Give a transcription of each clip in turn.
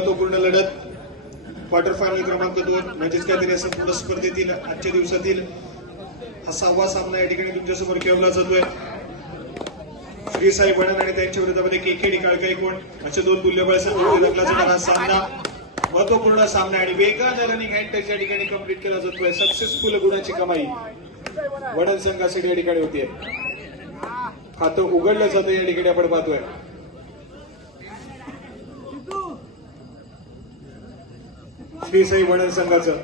महत्वपूर्ण लढत quarter final क्रमांक 2 म्हणजेच काहीतरी संपूर्ण स्पर्धेतील आजच्या दिवसातील हा 6वा सामना या ठिकाणी तुमच्यासमोर खेळवला जातोय। श्री साई वणन आणि त्यांच्या विरोधामध्ये केकेडी काळकाईकोण असे दोन तुल्यबळ संघांमध्ये रंगला जाणारा सामना महत्वपूर्ण सामना आणि वेगाने रनिंग हँड टच या ठिकाणी कंप्लीट केला जातोय। सक्सेसफुल गुणाची कमाई वणन संघासाठी या ठिकाणी होतीये। खातं उघडलं जातं या ठिकाणी आपण पाहतोय। श्री साई वणन संघाचं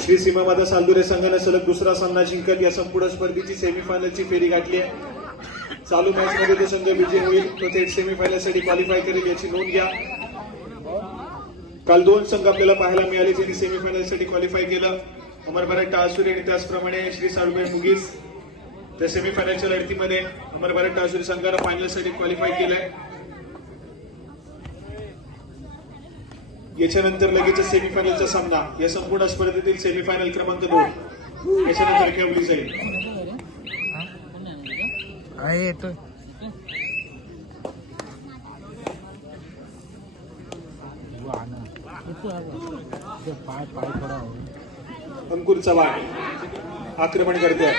श्री सीमामाता सालदुरे संघाने सलग दुसरा सामना जिंकत या संपूर्ण स्पर्धेची सेमीफायनलची फेरी गाठली आहे। चालू मॅच मध्ये तो संघ विजयी होईल तो थेट सेमीफायनलसाठी क्वालिफाय करेल याची नोंद घ्या। काल 2 संघ आपल्याला पाहायला मिळाले ज्यांनी सेमीफायनलसाठी क्वालिफाय केलं। अमर भारत टाळसुरे आणि त्याचप्रमाणे श्री साळुबाई मुगीस त्या सेमीफायनलच्या लढतीमध्ये अमर भारत टाळसुरे संघाने फायनलसाठी क्वालिफाय केलंय। याच्यानंतर लगेच सेमीफायनलचा सामना या संपूर्ण स्पर्धेतील सेमीफायनल क्रमांक 2 याच्यानंतर खेळवली जाईल। अंकुर चव्हाण आक्रमण करतोय।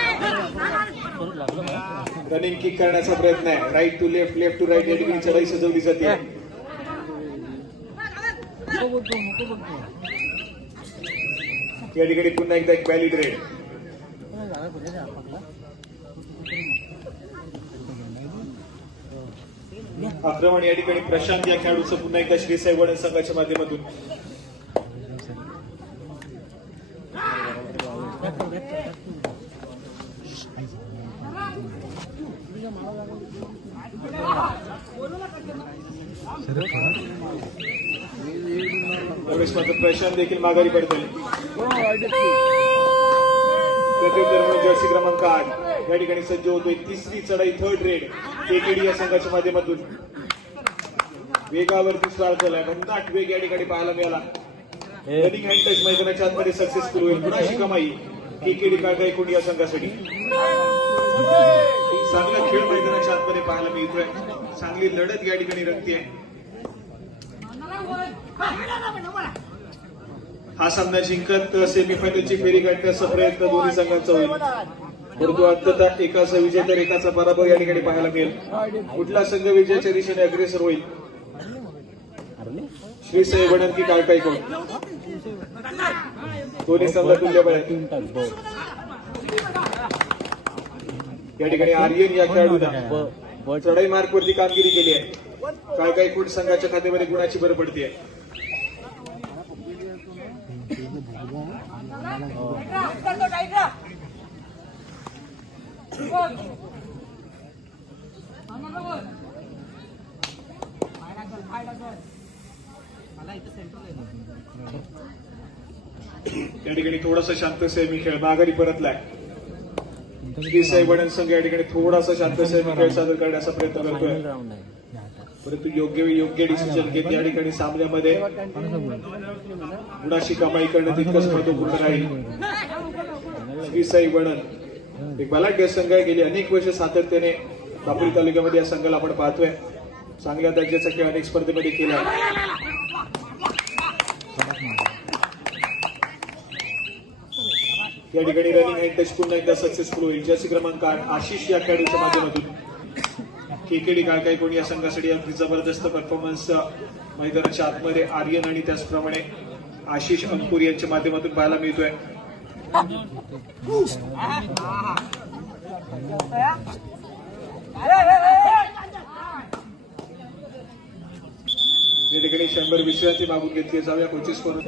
रनिंग किक करण्याचा प्रयत्न आहे। Right to left left to right या ठिकाणी चढाई सजवली जाते। या ठिकाणी पुन्हा एकदा एक व्हॅलिड रेड आक्रमण या ठिकाणी प्रशांत या खेळाडूचं पुन्हा एकदा श्री साई वणन संघाच्या माध्यमातून प्रशांत देखील माघारी पडतोय। जर्सी क्रमांक 8 या ठिकाणी सज्ज होतोय। तिसरी चढाई थर्ड रेड केकेडी या संघाच्या माध्यमातून वेगावरती स्वार झालाय। भन्नाट वेग या ठिकाणी पाहायला मिळाला। रनिंग हँड टच मैदानाच्या आतमध्ये सक्सेसफुल होईल। गुणाची कमाई केकेडी काळकाईकोण या संघासाठी। चांगला खेळ मैदानाच्या आतमध्ये पाहायला मिळतोय। चांगली लढत या ठिकाणी रंगतेय। हा सामना जिंकत सेमीफायनलची फेरी गाठण्याचा प्रयत्न दोन्ही संघांचा होईल। परंतु अंततः एकाचा विजय तर एकाचा पराभव या ठिकाणी पाहायला मिळेल। कुठला संघ विजयाच्या दिशेने अग्रेसर होईल? श्री साई वणन की काळकाईकोण दोन्ही संघ तुल्यबळ आहेत। या ठिकाणी आर्यन या खेळाडूने चढाई मार्कवरती कामगिरी केली आहे। काळकाईकोण संघाच्या खात्यामध्ये गुणाची भर पडते। या ठिकाणी थोडासा शांत सेमी खेळ माघारी परतलाय। श्री साई वणन संघ या ठिकाणी थोडासा शांत सेमी खेळ सादर करण्याचा प्रयत्न करतोय। परंतु योग्य डिसिजन घेत या ठिकाणी सामन्यामध्ये गुणाची कमाई करणं तितकंच महत्वपूर्ण राहील। श्री साई वणन एक बलाढ्य संघ आहे। गेली अनेक वर्ष सातत्याने दापोली तालुक्यामध्ये या संघाला आपण पाहतोय। चांगल्या दर्जाचा खेळ अनेक स्पर्धेमध्ये केला। या ठिकाणी रनिंग हँड टच पुन्हा एकदा सक्सेसफुल होईल। जर्सी क्रमांक 8 आशिष या खेळाडूच्या माध्यमातून केकेडी काळकाईकोण या संघासाठी अगदी जबरदस्त परफॉर्मन्स मैदानाच्या आतमध्ये आर्यन आणि त्याचप्रमाणे आशिष अंकुर यांच्या माध्यमातून पाहायला मिळतोय। या ठिकाणी 100 विश्रांती मागून घेतली जाऊया कोचेस करून।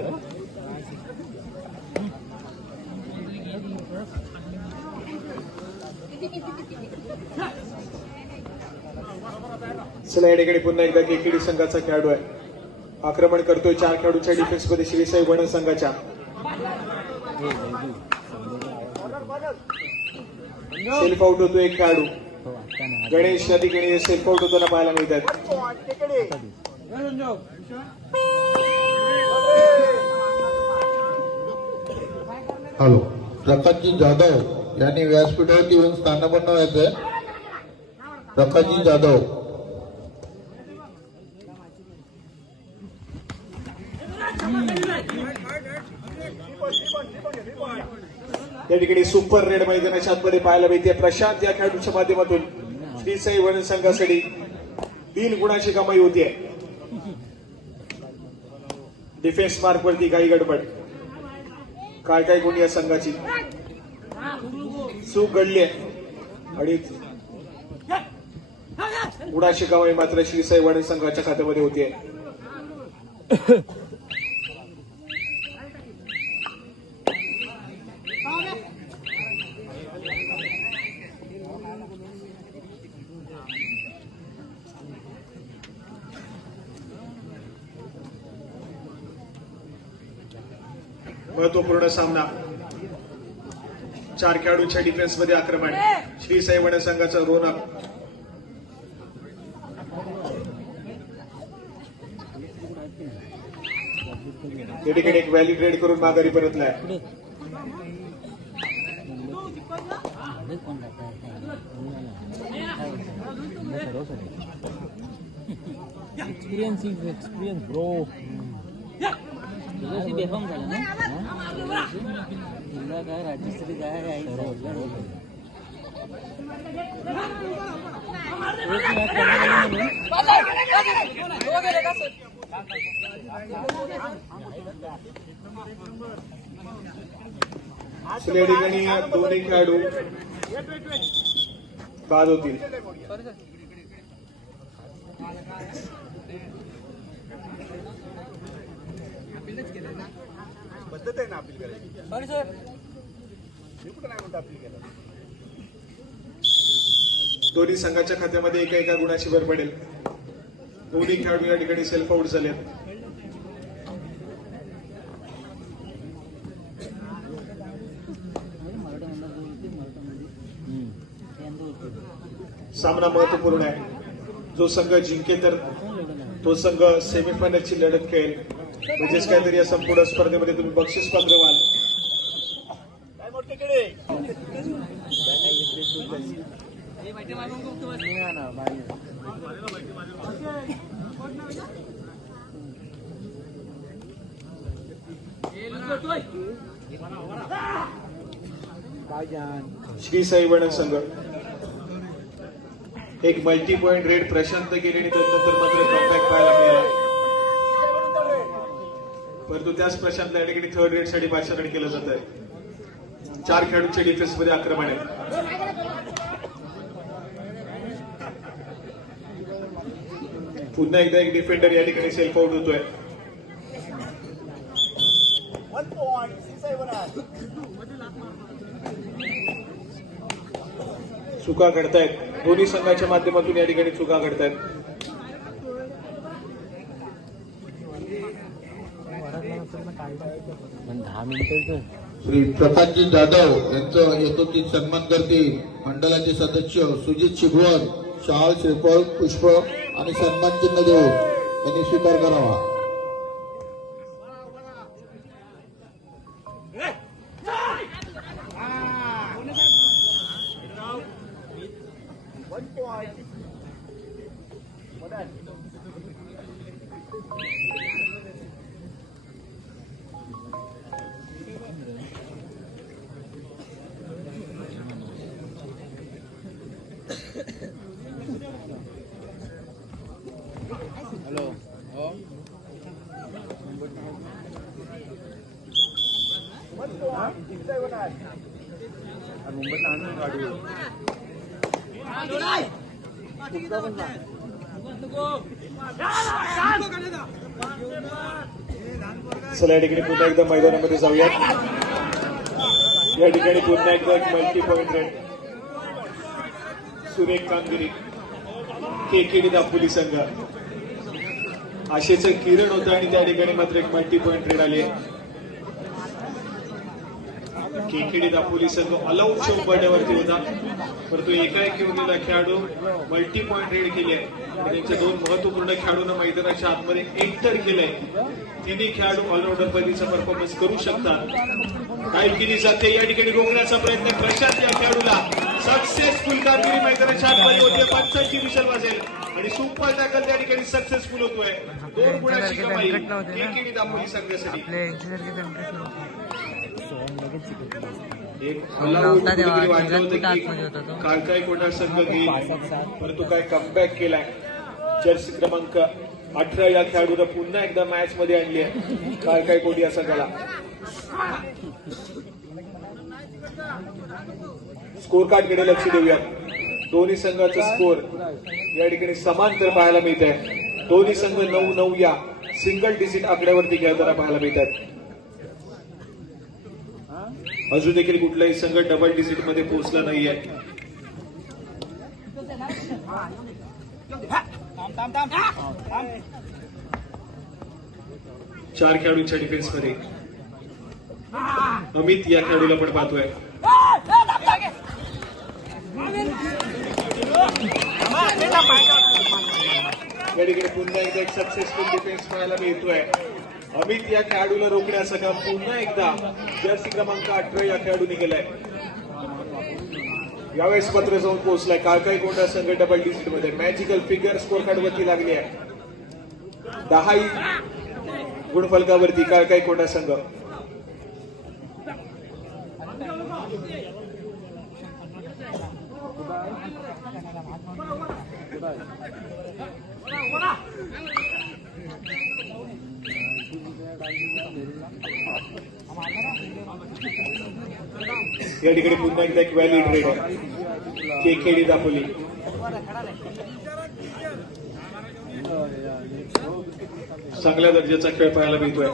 चला या ठिकाणी पुन्हा एकदा केकेडी संघाचा खेळाडू आहे। आक्रमण करतोय 4 खेळाडूच्या डिफेन्स मध्ये श्री साई वणन संघाच्या। सेल्फ आउट होतो एक खेळाडू गणेश या ठिकाणी सेल्फ आउट होताना पाहायला मिळतात। हॅलो प्रकाशजी जाधव यांनी व्यासपीठावरती येऊन स्थानापन्न व्हायचंय। प्रकाशजी जाधव त्या ठिकाणी सुपर रेड मैदानाच्या आतमध्ये पाहायला मिळते. प्रशांत या खेळाडूच्या माध्यमातून श्री साई वडण संघासाठी 3 गुणाची कमाई होतीये. डिफेन्स मार्क वरती काही गडबड. काय गुण या संघाची चूक घडली आहे आणि गुणाची कमाई मात्र श्री साई वडण संघाच्या खात्यामध्ये होतीये. महत्वपूर्ण सामना. 4 खेळाडूंच्या डिफेन्स मध्ये आक्रमण. श्री साई वडण संघाचा रोनक या ठिकाणी एक व्हॅलिड रेड करून माघारी परतलाय. Experience bro. बेफाम झाला ना जिल्हा काय राज्यस्तरी काय या ठिकाणी दोन्ही खेळाडू बाद होतील. पद्धत आहे ना अपील करायची. Sorry sir. मी कुठं नाही म्हणतो अपील केलं. दोन्ही संघाच्या खात्यामध्ये एका गुणाची भर पडेल. दोन्ही खेळाडू या ठिकाणी सेल्फ आउट झाले. सामना महत्वपूर्ण आहे. जो संघ जिंकेल तर तो संघ सेमीफायनलची लढत खेळेल. म्हणजेच काहीतरी या संपूर्ण स्पर्धेमध्ये तुम्ही बक्षीस पात्र व्हाल. काय मोठे कडे श्री साई वडण संघ एक मल्टी पॉइंट रेड प्रशांत गेले आणि त्यानंतर मात्र कॉन्टॅक्ट पाहायला मिळाला. परंतु त्याच प्रशांतला या ठिकाणी 3rd रेड साठी पाचारण केलं जात आहे. 4 खेळाडूंच्या डिफेन्स मध्ये आक्रमण आहे. पुन्हा एकदा एक डिफेंडर या ठिकाणी सेल्फ आउट होतोय. 1 पॉइंट 6-7. चुका घडतायत. दोन्ही संघाच्या माध्यमातून या ठिकाणी चुका घडतायत. पण 10 मिनिटं श्री प्रकाशजी जाधव यांचं यथोचित सन्मान करतील मंडळाचे सदस्य सुजित शिगवण, शाल श्रीफळ पुष्प आणि सन्मान चिन्ह देऊन यांनी स्वीकार करावा. हॅलो. मुंबईत आणून काढू. चला या ठिकाणी पुन्हा एकदा मैदानामध्ये जाऊयात. या ठिकाणी पुन्हा एकदा एक मल्टी पॉइंट रेड. सुरेख कामगिरी केकेडी दापोली संघ. आशेचं किरण होतं आणि त्या ठिकाणी मात्र एक मल्टी पॉइंट रेड आले. केकेडी दापोली संघ ऑलआउट शो बड्यावरती होता, परंतु एकाएकी उरलेला खेळाडू मल्टी पॉइंट रेड केले आणि त्यांच्या 2 महत्वपूर्ण खेळाडूंना मैदानाच्या आतमध्ये एंटर केलंय. तिन्ही खेळाडू ऑलराऊंडर पद्धतीचा परफॉर्मन्स करू शकतात. काय केली जाते या ठिकाणी रोखण्याचा प्रयत्न. प्रशांत या खेळाडूला सक्सेसफुल कामगिरी मैदानाच्या आतमध्ये होते. 85 विषल वाजेल आणि सुपर टॅकल त्या ठिकाणी सक्सेसफुल होतोय. 2 गुणाची कमाई केकेडी दापोली संघासाठी. एक हल्ला नव्हता तेव्हा, कुठेतरी वाटलं होतं जगत की कुठं होता तो? काळकाई कोटा संघ घेईल, 65-7. परंतु काय कमबॅक केलाय. जर्सी क्रमांक 18 या खेळाडूला पुन्हा एकदा मॅच मध्ये आणली आहे काळकाई कोटी असा गळा. स्कोर कार्ड कडे लक्ष देऊया. दोन्ही संघाचा स्कोर या ठिकाणी समांतर पाहायला मिळत आहे. दोन्ही संघ 9-9 या सिंगल डिजिट आकड्यावरती खेळताना पाहायला मिळतात. अजून देखील कुठलाही संघ डबल डिजिट मध्ये पोहोचला नाहीये. चार खेळाडूंच्या डिफेन्स मध्ये अमित या खेळाडूला पण पाहतोय. या ठिकाणी पुन्हा एकदा एक सक्सेसफुल डिफेन्स पाहायला मिळतोय. अमित या खेळाडूला रोखण्याचं काम पुन्हा एकदा जर्सी क्रमांक 18 या खेळाडूने केलंय. यावेळेस पत्र जाऊन पोहोचलाय काळकाई कोंडा संघ डबल डिजिट मध्ये. मॅजिकल फिगर स्कोर कार्ड वरती लागली आहे. 10 गुणफलकावरती काळकाई कोंडा संघ. या ठिकाणी पुन्हा एकदा एक व्हॅलिड रेड आहे. केकेडी दापोली. चांगल्या दर्जाचा खेळ पाहायला मिळतोय.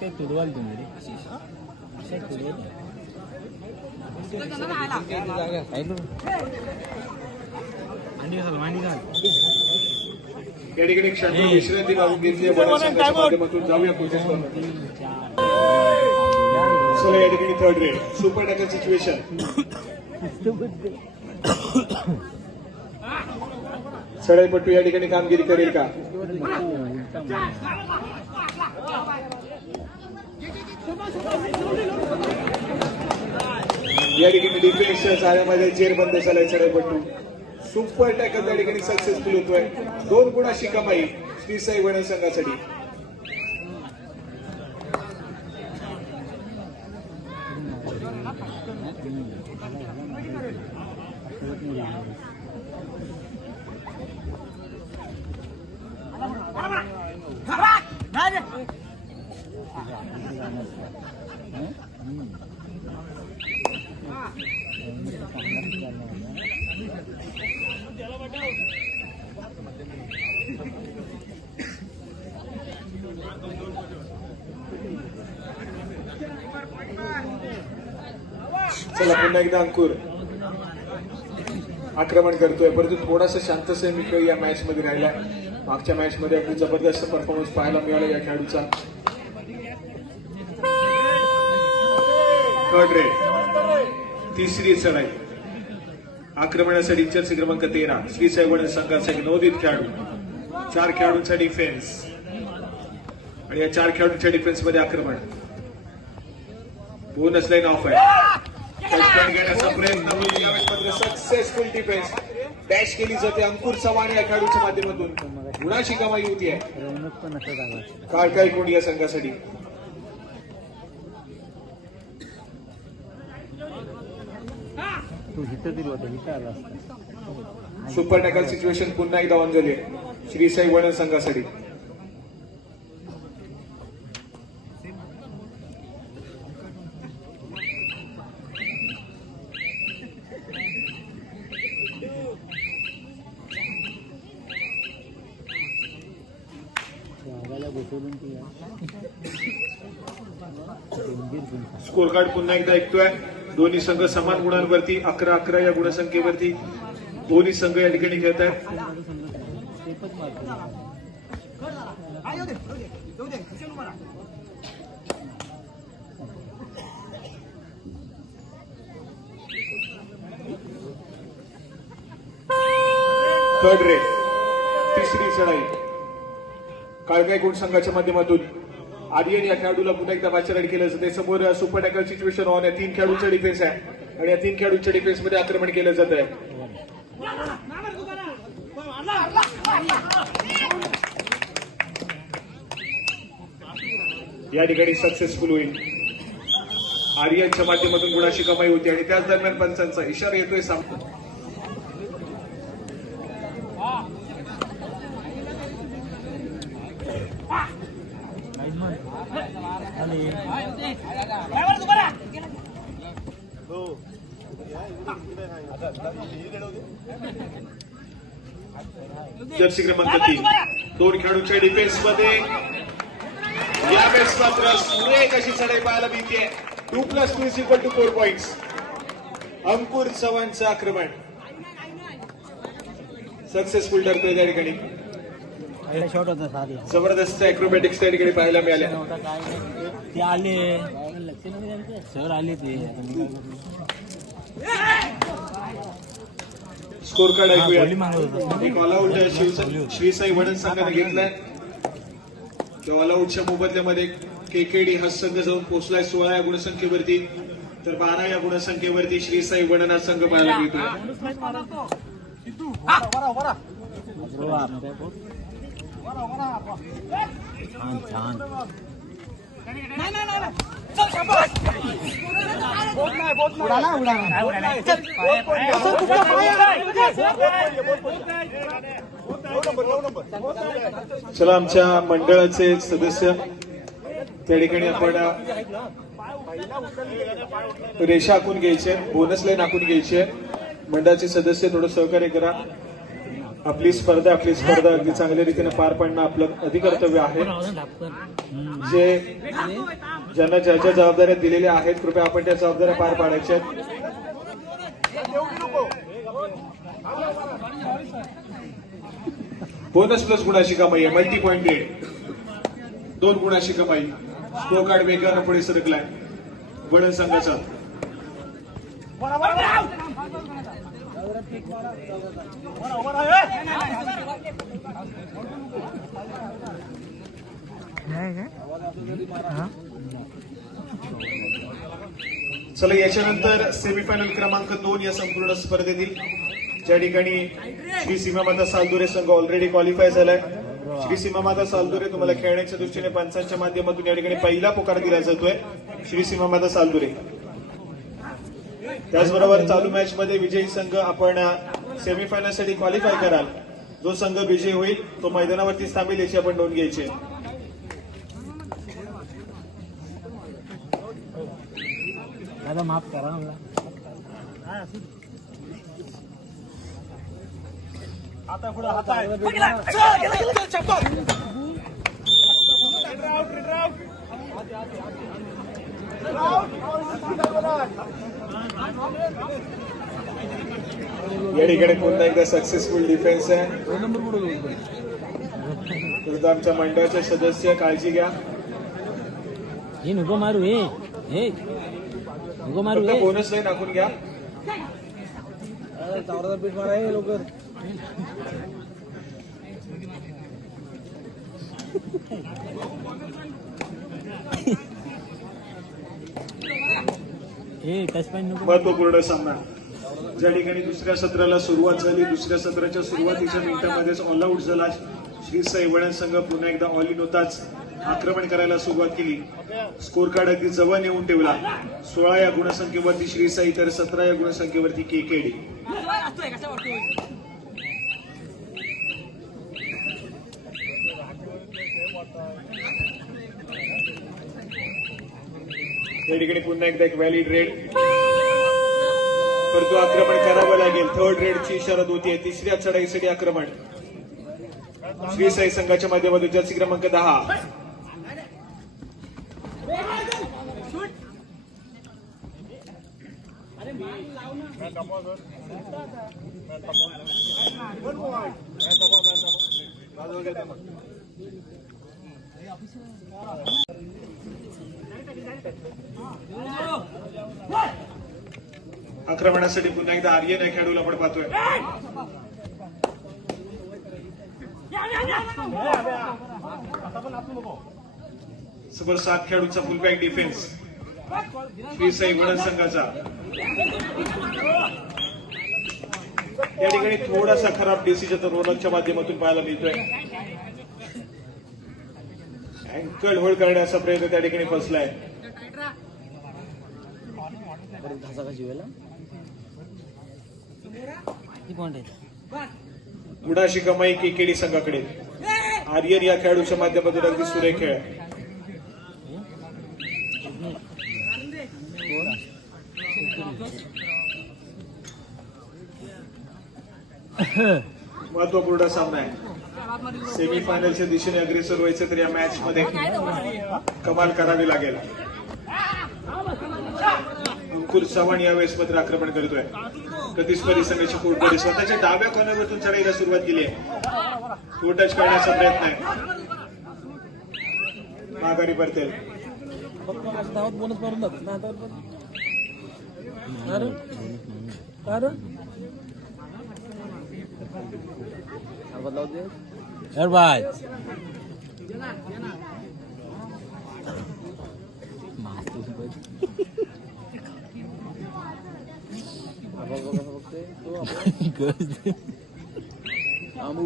काय तुडवाल तुम्ही रे? या ठिकाणी क्षण विश्रांती मागून घेतली आहे वडा संघाच्या माध्यमातून. जाऊया कोचेसवर. चला या ठिकाणी third raid super tackle situation. सडाईपट्टू या ठिकाणी कामगिरी करेल का? या ठिकाणी डिफेन्सच्या सहाय्यामध्ये जेरबंद झालाय सडाईपट्टू. सुपर टॅकल त्या ठिकाणी सक्सेसफुल होतोय. 2 गुणाची कमाई श्री साई वडा संघासाठी. चला पुन्हा एकदा अंकुर आक्रमण करतोय, परंतु थोडासा शांत सैनिक या मॅच मध्ये राहिला. मागच्या मॅच मध्ये अगदी जबरदस्त परफॉर्मन्स पाहायला मिळाला या खेळाडूचा. थर्ड रेड तिसरी चढाई आक्रमणासाठी जर्सी क्रमांक 13 श्री साई वडा संघासाठी नवोदित खेळाडू. 4 खेळाडूंचा डिफेन्स आणि या 4 खेळाडूंच्या डिफेन्स मध्ये आक्रमण. बोनस लाईन ऑफ आहे. घेण्याचा प्रयत्न. सक्सेसफुल डिफेन्स डॅश केली जाते अंकुर चव्हाण या खेळाडूच्या माध्यमातून. गुणाची कमाई होती आहे काळकाई कोंड या संघासाठी. सुपर टॅकल सिच्युएशन पुन्हा एकदा ऑन झाली आहे श्री साई वडा संघासाठी. स्कोर कार्ड पुन्हा एकदा ऐकतोय. दोन्ही संघ समान गुणांवरती 11-11 या गुणसंख्येवरती दोन्ही संघ या ठिकाणी खेळत आहेत. थर्ड रेड तिसरी चढाई काळकाई कोंड संघाच्या माध्यमातून. आर्यन या खेळाडूला पुन्हा एकदा पाचारण केलं जाते. समोर सुपर टॅकल सिच्युएशन ऑन आहे. 3 खेळाडूंचा डिफेन्स आहे आणि या 3 खेळाडूंच्या डिफेन्स मध्ये आक्रमण केलं जात आहे. या ठिकाणी सक्सेसफुल होईल आर्यनच्या माध्यमातून गुणाची कमाई होती आणि त्याच दरम्यान पंचांचा इशारा येतोय सामना. जर्सी क्रमांक 3 दोन खेळाडूंच्या डिफेन्स मध्ये यावेळेस मात्र सुरेख अशी चढाई पाहायला मिळते. 2+2 = 4 पॉइंट्स. अंकुर चव्हाणचं आक्रमण सक्सेसफुल ठरतोय त्या ठिकाणी. शॉट होता साधी जबरदस्त अॅक्रोबॅटिक्स त्या ठिकाणी पाहायला मिळाल्या. ते आले सर आले ते स्कोर कार्ड ऐकूया. गोली मागत होता. एक ऑलआउट श्री साई वडन संघाने घेतलाय. त्या ऑलआउटच्या मोबदल्यामध्ये केकेडी हा संघ जाऊन पोहोचलाय 16 या गुणसंख्येवरती, तर 12 या गुणसंख्येवरती श्री साई वडन हा संघ पाहायला मिळतोय. छान छान चला आमच्या मंडळाचे सदस्य त्या ठिकाणी आपण रेषा आखून घ्यायचे, बोनस लाईन आखून घ्यायचे. मंडळाचे सदस्य थोडं सहकार्य करा. आपली स्पर्धा अगदी चांगल्या रीतीने पार पाडणं आपलं अधिकर्तव्य आहे. ज्यांना ज्या ज्या जबाबदाऱ्या दिलेल्या आहेत कृपया आपण त्या जबाबदाऱ्या पार पाडायच्या. बोनस प्लस गुणाची कमाई आहे. मल्टी पॉइंट रेड 2 गुणाची कमाई. स्कोर कार्ड वेगानं पुढे सरकलाय वडन संघाचा. चला याच्यानंतर सेमीफायनल क्रमांक 2 या संपूर्ण स्पर्धेतील ज्या ठिकाणी श्री सीमामाता सालदुरे संघ ऑलरेडी क्वालिफाय झालाय. श्री सीमामाता सालदुरे तुम्हाला खेळण्याच्या दृष्टीने पंचांच्या माध्यमातून या ठिकाणी पहिला पुकार दिला जातोय. श्री सीमामाता सालदुरे. त्याचबरोबर चालू मॅच मध्ये विजयी संघ आपण सेमीफायनल साठी क्वालिफाय कराल. जो संघ विजयी होईल तो मैदानावरती थांबेल याची आपण नोंद घ्यायची. दादा माफ करा मला. आता पुढे हात आहे. या ठिकाणी पुन्हा एकदा सक्सेसफुल डिफेन्स आहे. तर आमच्या मंडळाचे सदस्य काळजी घ्या. हे नको मारू हे नको मारू फक्त बोनस लाईन आखून घ्या. पीठ मारा हे लवकर. महत्वपूर्ण सामना ज्या ठिकाणी दुसऱ्या सत्राला सुरुवात झाली. दुसऱ्या सत्राच्या सुरुवातीच्या मिनिटांमध्येच ऑल आउट झाला श्री साई वडन संघ. पुन्हा एकदा ऑल इन होताच आक्रमण करायला सुरुवात केली. स्कोर कार्ड अगदी जवळ नेऊन ठेवला. 16 या गुणसंख्येवरती श्री साई तर 17 या गुणसंख्येवरती केकेडी. या ठिकाणी पुन्हा एकदा एक व्हॅलिड रेड परंतु आक्रमण करावं लागेल. थर्ड रेडची इशारा होतीये. तिसऱ्या चढाईसाठी आक्रमण श्री साई संघाच्या माध्यमातून जर्सी क्रमांक 10. आक्रमणासाठी पुन्हा एकदा आर्यन या खेळाडूला आपण पाहतोय. समोर 7 खेळाडूंचा फुलबॅक डिफेन्स श्री साई वडन संघाचा. या ठिकाणी थोडासा खराब डिसिजन तर रोनकच्या माध्यमातून पाहायला मिळतोय. अँकल होल्ड करण्याचा प्रयत्न त्या ठिकाणी फसलाय. परत घासा का शिवायला किती पॉइंट आहे गुणाशी कमाई केकेडी संघाकडे. आर्यन या खेळाडूच्या माध्यमातून अगदी सुरेख खेळ. महत्वपूर्ण सामना आहे. सेमीफायनलच्या दिशेने अग्रेसर व्हायचं तर या मॅच मध्ये कमाल करावी लागेल. अंकुर चव्हाण यावेळेस मात्र आक्रमण करतोय. प्रतिस्पर्धी संघाची कोर्टमध्ये स्वतःच्या डाव्या कॉर्नरवरून चढाईला सुरुवात केली आहे. तो टच करण्याचा प्रयत्न आहे. माघारी परतेल. फक्त धावत बोनस मारून जातात ना आता कारण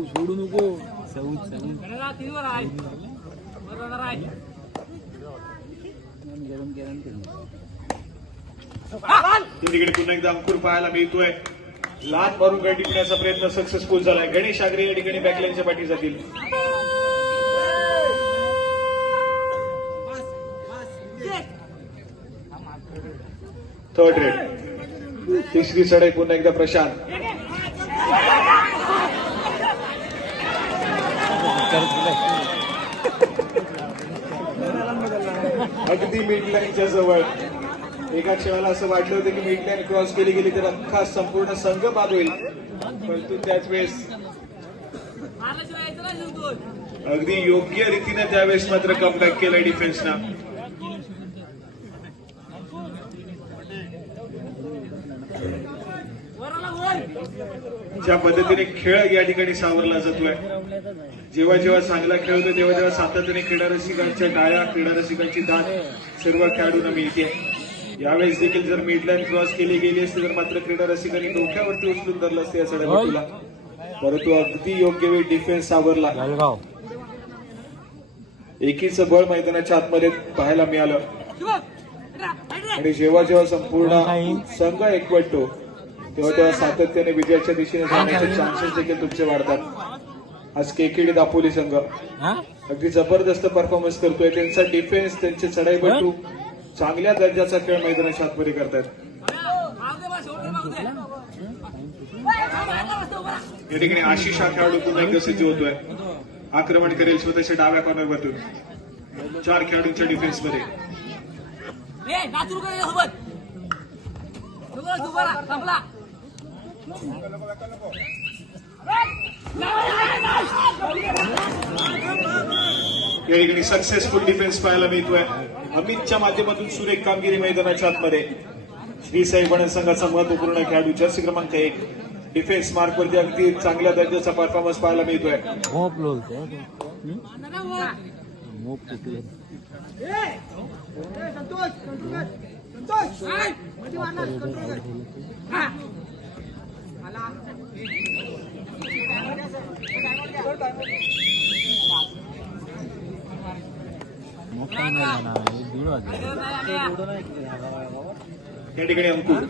सोडू नको तिकडे पुन्हा एकदा अंकुर पाहायला मिळतोय. लात मारून गाडी टिकण्याचा प्रयत्न सक्सेसफुल झालाय. गणेश आगरे या ठिकाणी बॅकलाईनच्या पाठी जातील. Third red. तिसरी चढाई पुन्हा एकदा प्रशांत. अगदी मिड लाईनच्या जवळ. एका क्षणाला असं वाटलं होतं की मिड लाईन क्रॉस केली गेली तर अख्खा संपूर्ण संघ बाद होईल, परंतु त्याच वेळेस अगदी योग्य रीतीने त्यावेळेस मात्र कमबॅक केलाय डिफेन्सनं. ज्या पद्धतीने खेळ या ठिकाणी सावरला जातोय, जेव्हा जेव्हा चांगला खेळ होतो तेव्हा तेव्हा सातत्याने क्रीडा रसिकांच्या टाळ्या, क्रीडा रसिकांची दाद सर्व खेळाडूंना मिळते. यावेळेस देखील जर मिडलाईन क्रॉस केली गेली असती तर मात्र क्रीडा रसिकांनी डोक्यावरती उचलून धरलं असते या चढाईला, परंतु अगदी योग्य वेळ डिफेन्स सावरला. एकीचं बळ मैदानाच्या आतमध्ये पाहायला मिळालं आणि जेव्हा जेव्हा संपूर्ण संघ एकवटतो तेव्हा तेव्हा सातत्याने विजयाच्या दिशेने जाण्याचे चान्सेस देखील तुमचे वाढतात. आज केकेडी दापोली संघ अगदी जबरदस्त परफॉर्मन्स करतोय. त्यांचा डिफेन्स, त्यांचे चढाईपटू चांगल्या दर्जाचा खेळ मैदानाच्या आतमध्ये करतात. या ठिकाणी आशिष हा खेळाडू पुन्हा एकदा सज्ज होतोय. आक्रमण करेल स्वतःच्या डाव्या कॉर्नरवरतून. 4 खेळाडूंच्या डिफेन्समध्ये. या ठिकाणी सक्सेसफुल डिफेन्स पाहायला मिळतोय. अमितच्या माध्यमातून सुरेख कामगिरी मैदानाच्या आतमध्ये. श्री साई वणन संघाचा महत्वपूर्ण खेळाडू जर्सी क्रमांक 1 डिफेन्स मार्कवरती अगदी चांगल्या दर्जाचा परफॉर्मन्स पाहायला मिळतोय. या ठिकाणी अंकुर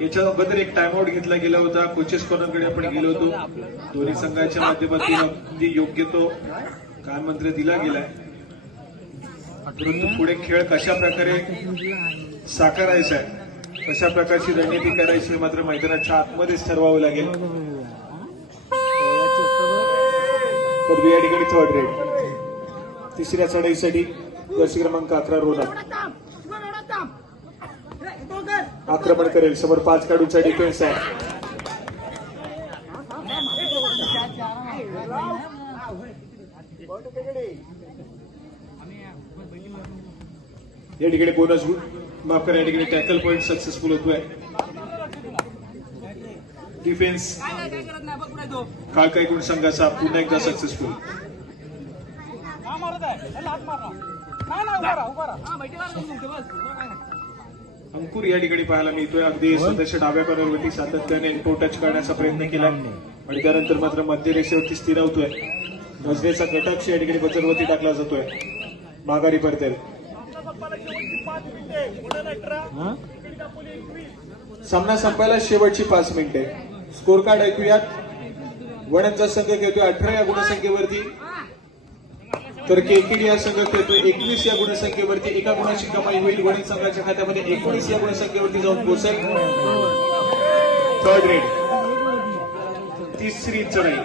याच्या अगोदर एक टाइमआउट घेतला गेला होता. कोचेस कॉर्नरकडे आपण गेलो होतो. दोन्ही संघाच्या माध्यमातून अगदी योग्य तो कानमंत्र दिला गेलाय, परंतु पुढे खेळ कशा प्रकारे साकारायचा आहे, कशा प्रकारची रणनीती करायची मात्र मैदानाच्या आतमध्येच ठरवावं लागेल. तर या ठिकाणी थर्ड रेड. तिसऱ्या चढाईसाठी जर्सी क्रमांक 11 रोनक आक्रमण करेल. समोर 5 खेळाडूंचा डिफेन्स आहे. या ठिकाणी बोनस माफ करा, या ठिकाणी टॅकल पॉइंट सक्सेसफुल होतोय. डिफेन्स काळकाईकुंड संघाचा पुन्हा एकदा सक्सेसफुल. अंकुर या ठिकाणी पाहायला मिळतोय. अगदी स्वतःच्या डाव्या कॉर्नरवरती सातत्याने टो टच करण्याचा प्रयत्न केला आणि त्यानंतर मात्र मध्यरेषेवरती स्थिरावतोय. गजरेचा कटाक्ष या ठिकाणी बजरवरती टाकला जातोय. माघारी परतेल. सामना संपायला शेवटची 5 मिनिटे. स्कोर कार्ड ऐकूयात. वणंदचा संघ खेळतोय 18 या गुणसंख्येवरती, तर केकेडी हा संघ खेळतोय 21 या गुणसंख्येवरती. एका गुणाची कमाई होईल. वणंद संघाच्या खात्यामध्ये 19 या गुणसंख्येवरती जाऊन पोहोचेल. थर्ड रेड, तिसरी चढाई.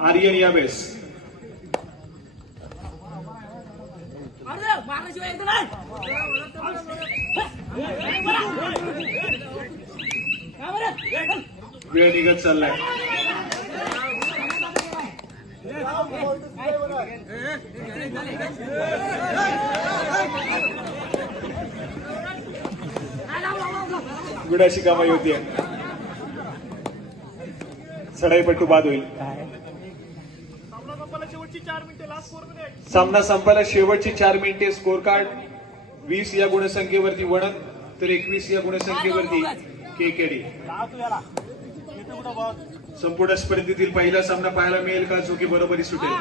आर्यन यावेळेस वेळ निघत चाललाय. गुणाची कमाई होतीये. चढाईपट्टू बाद होईल. सामना संपायला शेवटची 4 मिनिटे. स्कोर कार्ड 20 या गुणसंख्येवरती वणंद, तर 21 या गुणसंख्येवरती केकेडी. संपूर्ण स्पर्धेतील पहिला सामना पाहायला मिळेल का, जो की बरोबरी सुटेल.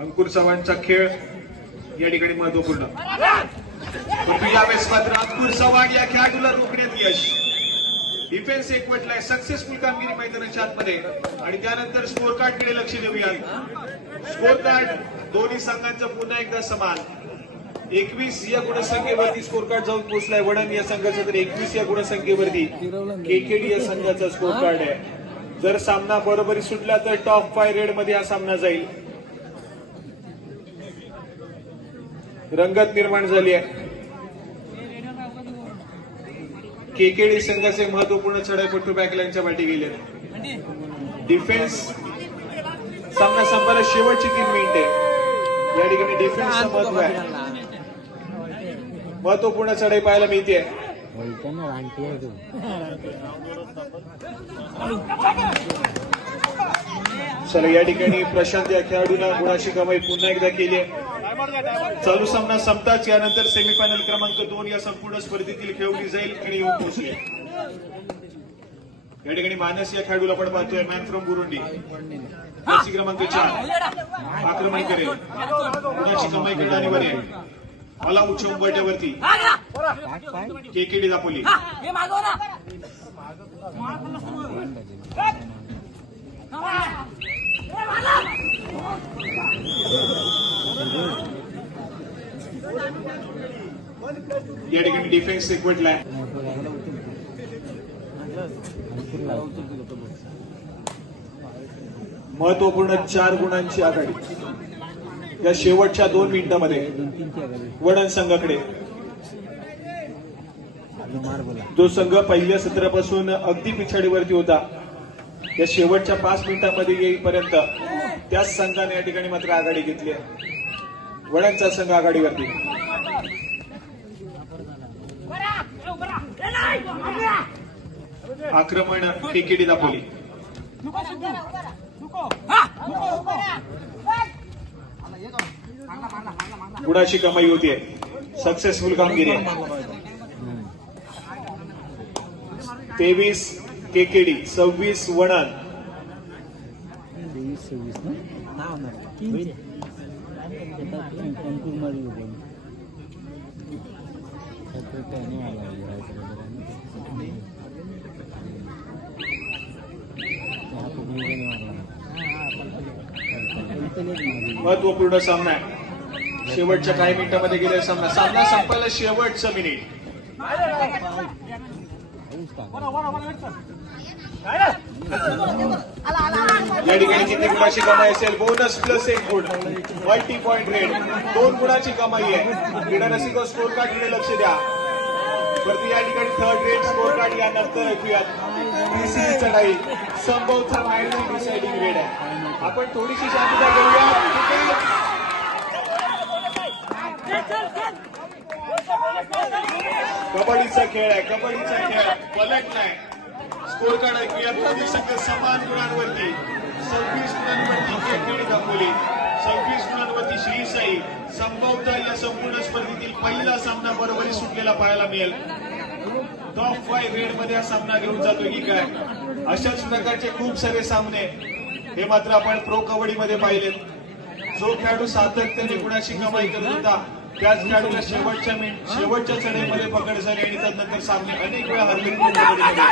अंकुर चव्हाणचा खेळ या ठिकाणी महत्वपूर्ण. परंतु यावेळेस मात्र अंकुर चव्हाण या खेळाडूला रोखण्यात यश. डिफेन्स एकवटलाय. सक्सेसफुल कामगिरी मैदानाच्या आतमध्ये. आणि त्यानंतर स्कोर कार्डकडे लक्ष देऊया. स्कोर कार्ड दोन्ही संघांचं पुन्हा एकदा समान. 21 या गुणसंख्येवरती स्कोर कार्ड जाऊन पोहोचलाय वणंद या संघाचं, तर 21 या गुणसंख्येवरती केकेडी या संघाचा स्कोर कार्ड आहे. जर सामना बरोबरी सुटला तर टॉप 5 रेड मध्ये हा सामना जाईल. रंगत निर्माण झाली आहे. केकेडी संघाचे महत्वपूर्ण चढाईपट्टू बॅकलाईनच्या वाटी गेले. डिफेन्स सामना संपायला शेवटची 3 मिनिटे. या ठिकाणी डिफेन्सचं महत्व आहे. महत्वपूर्ण चढाई पाहायला मिळते. चला या ठिकाणी प्रशांत या खेळाडूला गुणाची कमाई पुन्हा एकदा केली आहे. चालू सामना संपताच यानंतर सेमीफायनल क्रमांक 2 या संपूर्ण स्पर्धेतील खेळवली जाईल आणि येऊन पोहोचले. या ठिकाणी मानस या खेळाडूला आपण पाहतोय. मॅन फ्रॉम बुरुंडी, जर्सी क्रमांक 4, आक्रमण करेल. गुणाची कमाई करणारी बने मला उच्च उंबरठ्यावरती केकेडी दापोली. या ठिकाणी डिफेन्स एकवटलाय. महत्वपूर्ण 4 गुणांची आघाडी या शेवटच्या 2 मिनिटांमध्ये वणंद संघाकडे. जो संघ पहिल्या सत्रापासून अगदी पिछाडीवरती होता, या शेवटच्या 5 मिनिटांमध्ये येईपर्यंत त्याच संघाने या ठिकाणी मात्र आघाडी घेतली आहे. वणंदचा संघ आघाडीवरती. आक्रमण केकेडी दापोली. गुणाची कमाई होतीये. सक्सेसफुल कामगिरी आहे. 23 केकेडी, 26 वणंद. महत्वपूर्ण सामना आहे. शेवटच्या काही मिनिटांमध्ये गेलेला सामना. सामना संपायला शेवटचं मिनिट. या ठिकाणी किती गुणाची कमाई असेल? बोनस प्लस 1 गुण. Multi point red. 2 गुणाची कमाई आहे. क्रीडा रसिक स्कोर कार्डकडे लक्ष द्या. वरती या ठिकाणी थर्ड रेड स्कोर कार्ड यानंतर ऐकूयात. तिसरी चढाई संभवत फायनल डिसाइडिंग रेड आहे. आपण थोडीशी शांतता घेऊया. कबड्डीचा खेळ आहे. कबड्डीचा खेळ पलटलाय. स्कोर कार्ड ऐकूया. दोन्ही संघ समान गुणांवरती 26 गुणांवरती केकेडी दापोली, 26 गुणांवरती श्री साई संभवतः या संपूर्ण स्पर्धेतील पहिला सामना बरोबरी सुटलेला पाहायला मिळेल. टॉप 5 रेड मध्ये हा सामना घेऊन जातोय की काय, अशाच प्रकारचे खूप सारे सामने हे मात्र आपण प्रो कबड्डी मध्ये पाहिलेत. जो खेळाडू सातत्याने गुणाची कमाई करत होता त्याच खेळाडूला शेवटच्या चढाईमध्ये पकड झाली आणि त्यानंतर सामने अनेक वेळा हरले प्रो कबड्डीमध्ये.